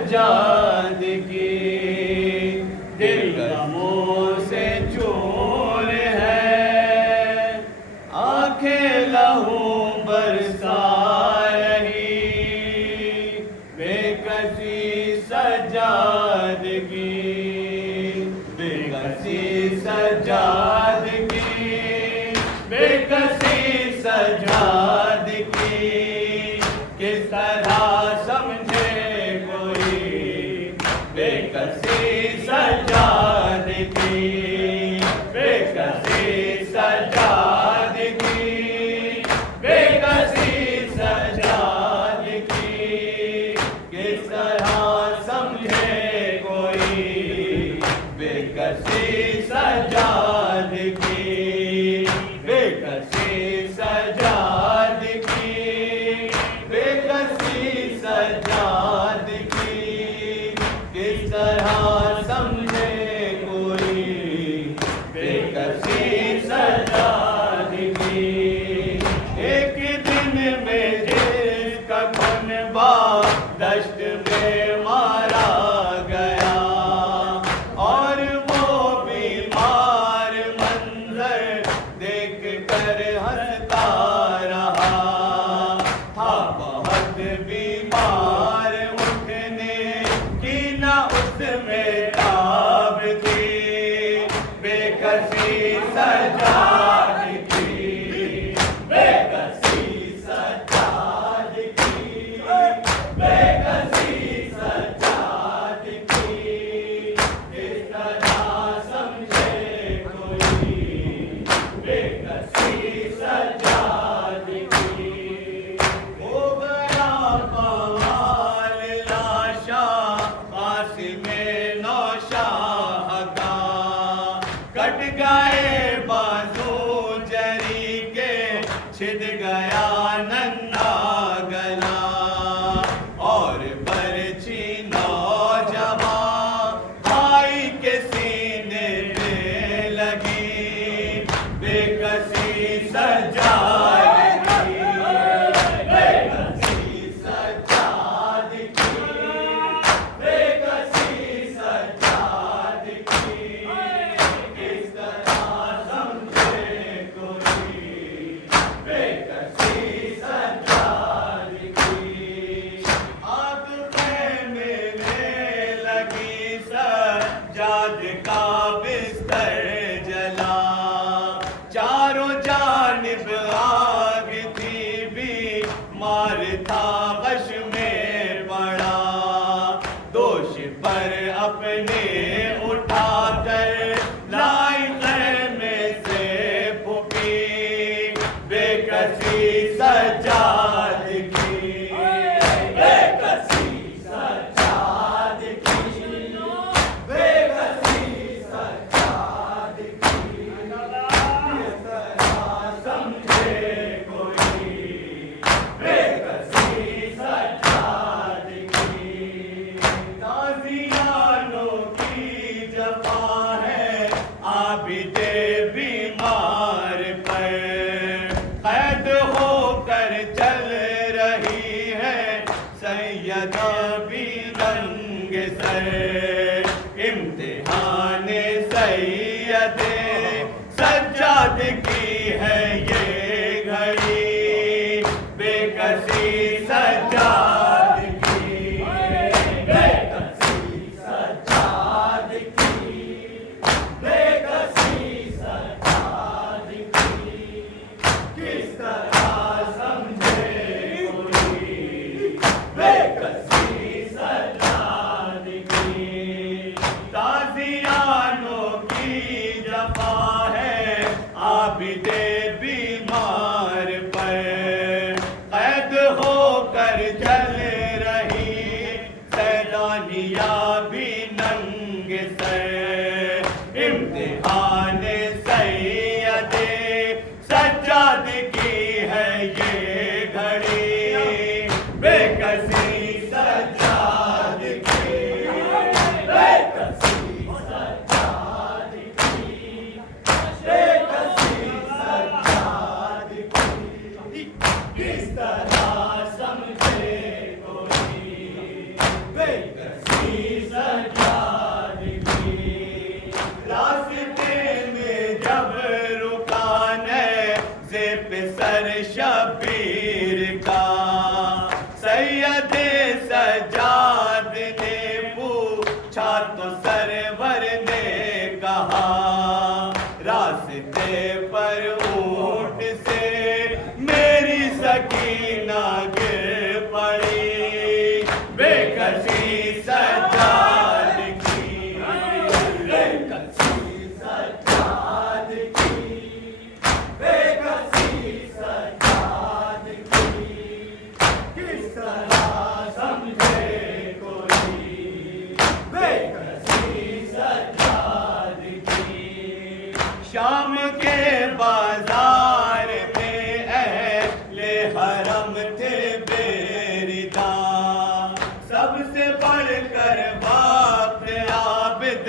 सज्जाद की दिल गमों से चूर है, आंखें लहू बरसा रही, बेकसी सज्जाद की, बेकसी सज्जाद की, बेकसी सज्जाद की, किस तरह समझे कोई बेकसी सज्जाद की, बेकसी सज्जाद की, बेकसी सज्जाद की, किस तरह समझे कोई बेकसी सज्जाद की, बेकसी सज्जाद की, बेकसी सज्जाद की, किस तरह समझे कोई बेकसी सज्जाद की। एक दिन में जिसका खुनबा दश्त में मारा गया, और वो बीमार मंजर देख कर हंसता रहा, था बहुत बीमार, उठने की न उसमें ताब थी, बेकसी सज्जाद की, बेकसी सज्जाद की, बेकसी सज्जाद की, किस तरह समझे कोई बेकसी सज्जाद की। हो गया बवाल लाशा कासिमे नौशाह का, कट गए बाजू जरी के, छिद गया नन्हा गला, और बरछी नौजवान भाई के सीने पे लगी, बेकसी सज्जाद की, बेकसी सज्जाद की, बेकसी सज्जाद की, किस तरह समझे कोई बेकसी सज्जाद की। आग में लगी सज्जाद का बिस्तर जला, चारों जानिब आग थी भी, मार था गश में पड़ा, दोष पर अपने उठाकर लाई में से फूकी, बेकसी सज्जाद की, बेकसी सज्जाद की, बेकसी सज्जाद की, किस तरह समझे कोई बेकसी सज्जाद की। ताज़ियानों की जफ़ा है आबिदे बीमार पर, कैद होकर चल रही है सैयदा भी रंग सर, इम्तिहान सैयदे सज्जाद की है ये घड़ी, बेकसी सज्जाद की, बेकसी सज्जाद की, बेकसी सज्जाद की, किस तरह समझे कोई बेकसी सज्जाद की। ताज़ियानों की जफ़ा है आबिदे बीमार पर, कैद होकर चल रही सैलानिया भी नंग सर, इम्तिहान सैयदे सज्जाद की है ये घड़ी, बेकसी सज्जाद की, बेकसी सज्जाद की, बेकसी सज्जाद की, किस तरह समझे कोई बेकसी सकीना गिर पड़ी बेकसी सजाद की, बेकसी सजाद की, बेकसी सजाद की। किस तरह समझे कोई बेकसी सजाद की। शाम के बाजार में अहले हरम थे बेरिदा, सबसे बढ़कर वक्त आबिद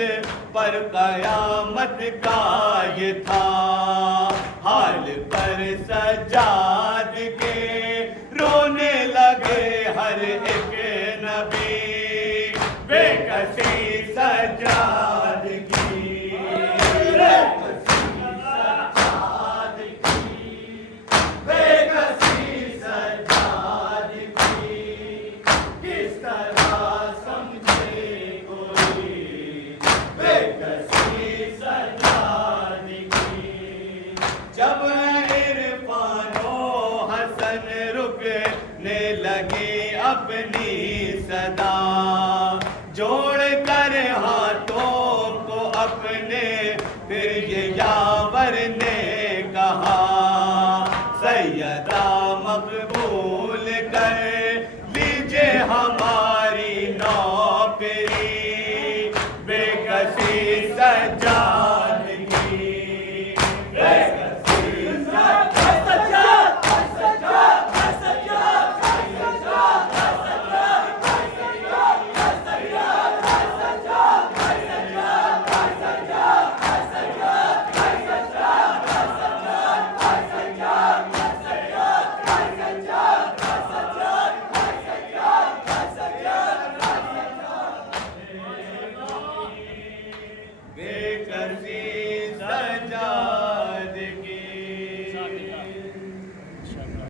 पर कयामत का ये था। हाल पर सजाद के रोने लगे हर एक नबी बेकसी सजाद की, बेकसी सजाद की, बेकसी सजाद की। किस तरह समझे कोई बेकसी सजाद की। जब इरफानो हसन रुकने लगी अपनी सदा, जो